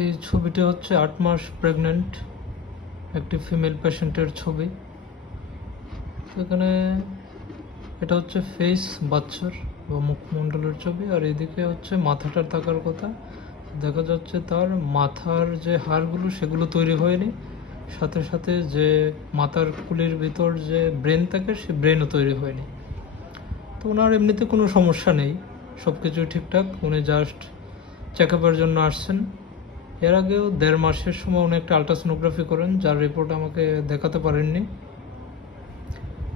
এই ছবিটা হচ্ছে 8 মাস প্রেগন্যান্ট একটি ফিমেল পেশেন্টের ছবি। এখানে এটা হচ্ছে ফেস বাচ্চার বা মুখমণ্ডলের ছবি, আর এদিকে হচ্ছে মাথাটার থাকার কথা। দেখা যাচ্ছে তার মাথার যে হাড়গুলো সেগুলো তৈরি হয়নি, সাথে সাথে যে মাথার কুলির ভিতর যে ব্রেন থাকে সে ব্রেনও তৈরি হয়নি। তো ওনার এমনিতে কোনো সমস্যা নেই, সব কিছুই ঠিকঠাক। উনি জাস্ট চেক আপের জন্য আসছেন। এর আগেও 1.5 মাসের সময় উনি একটা আলট্রাসোনোগ্রাফি করেন, যার রিপোর্ট আমাকে দেখাতে পারেননি।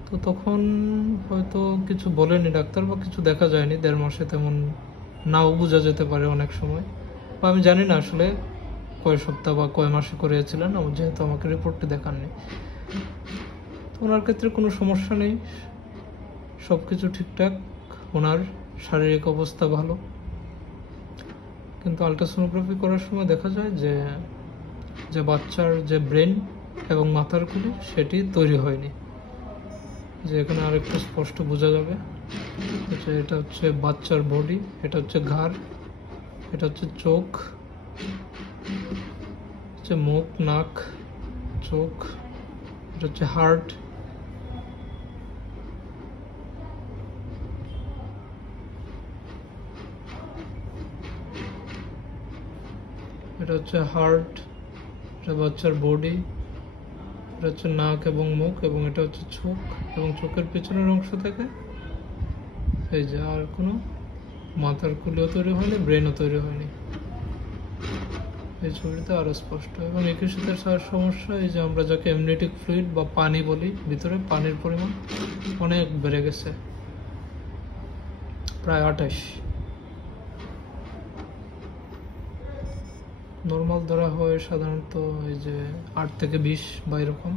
তো তখন হয়তো কিছু বলেনি ডাক্তার বা কিছু দেখা যায়নি। 1.5 মাসে তেমন নাও বোঝা যেতে পারে অনেক সময়, বা আমি জানি না আসলে কয় সপ্তাহ বা কয় মাসে করিয়েছিলেন, যেহেতু আমাকে রিপোর্টটি দেখাননি। তো ওনার ক্ষেত্রে কোনো সমস্যা নেই, সব কিছু ঠিকঠাক। ওনার শারীরিক অবস্থা ভালো, কিন্তু আলট্রাসোনোগ্রাফি করার সময় দেখা যায় যে বাচ্চার যে ব্রেন এবং মাথার খুলি সেটি তৈরি হয়নি। যে এখানে আরেকটু স্পষ্ট বোঝা যাবে, এটা হচ্ছে বাচ্চার বডি, এটা হচ্ছে ঘাড়, এটা হচ্ছে চোখ, হচ্ছে মুখ, নাক, চোখ, এটা হচ্ছে হার্ট, এটা হচ্ছে হার্ট, এটা বাচ্চার বডি, এটা হচ্ছে নাক এবং মুখ, এবং এটা হচ্ছে চোখ, এবং চোখের পেছনের অংশ থেকে এই যে আর কোনো মাথার খুলিও তৈরি হয়নি, ব্রেনও তৈরি হয়নি। এই ছবিতে আরো স্পষ্ট। এবং একই সাথে সমস্যা এই যে আমরা যাকে এমনিটিক ফ্লুইড বা পানি বলি, ভিতরে পানির পরিমাণ অনেক বেড়ে গেছে, প্রায় 28। নর্মাল ধরা হয় সাধারণত এই যে 8 থেকে 20 বা এরকম,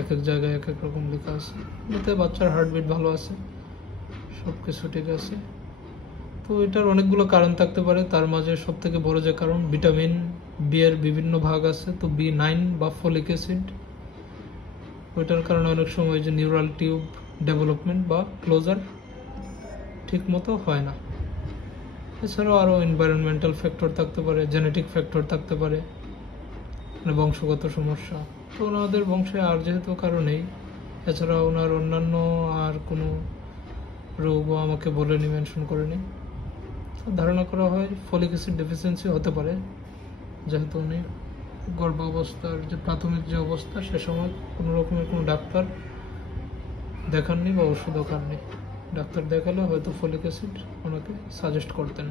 এক এক জায়গায় এক এক রকম লেখা আছে। এতে বাচ্চার হার্টবিট ভালো আছে, সব কিছু ঠিক আছে। তো এটার অনেকগুলো কারণ থাকতে পারে, তার মাঝে সব থেকে বড় যে কারণ ভিটামিন বি এর বিভিন্ন ভাগ আছে, তো B9 বা ফলিক অ্যাসিড, ওইটার কারণে অনেক সময় যে নিউরাল টিউব ডেভেলপমেন্ট বা ক্লোজার ঠিক মতো হয় না। এছাড়াও আরও এনভায়রনমেন্টাল ফ্যাক্টর থাকতে পারে, জেনেটিক ফ্যাক্টর থাকতে পারে, মানে বংশগত সমস্যা। তো ওনাদের বংশে আর যেহেতু কারো নেই, এছাড়া ওনার অন্যান্য আর কোনো রোগও আমাকে বলেনি, মেনশন করেনি। ধারণা করা হয় ফলিক অ্যাসিড ডেফিসিয়েন্সি হতে পারে, যেহেতু উনি গর্ভাবস্থার যে প্রাথমিক যে অবস্থা সে সময় কোনো রকমের কোনো ডাক্তার দেখাননি বা ওষুধও খাননি। ডাক্তার দেখালে হয়তো ফলিক অ্যাসিড ওনাকে সাজেস্ট করতেন।